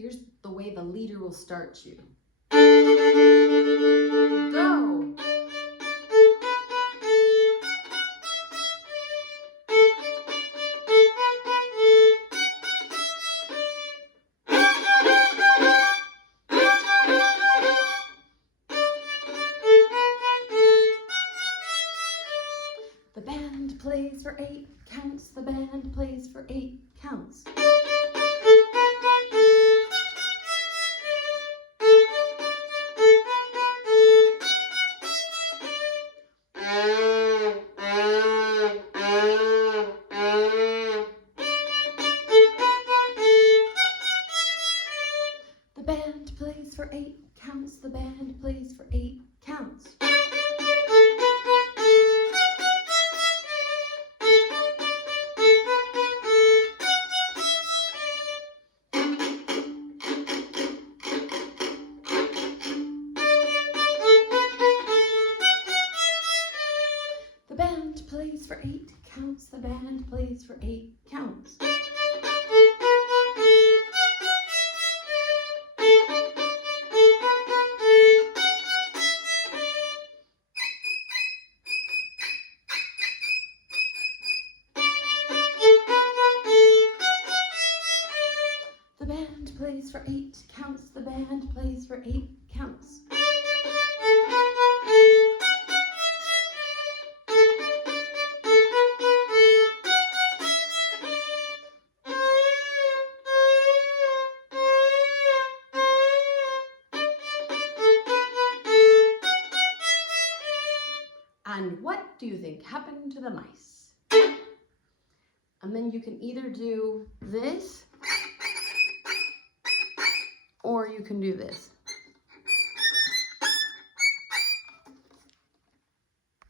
Here's the way the leader will start you. Go! The band plays for 8 counts. The band plays for 8 counts. The band plays for 8 counts. The band plays for 8 counts. The band plays for 8 counts. The band plays for 8 counts. The band plays for 8 counts. The band plays for 8 counts. And what do you think happened to the mice? And then you can either do this or you can do this.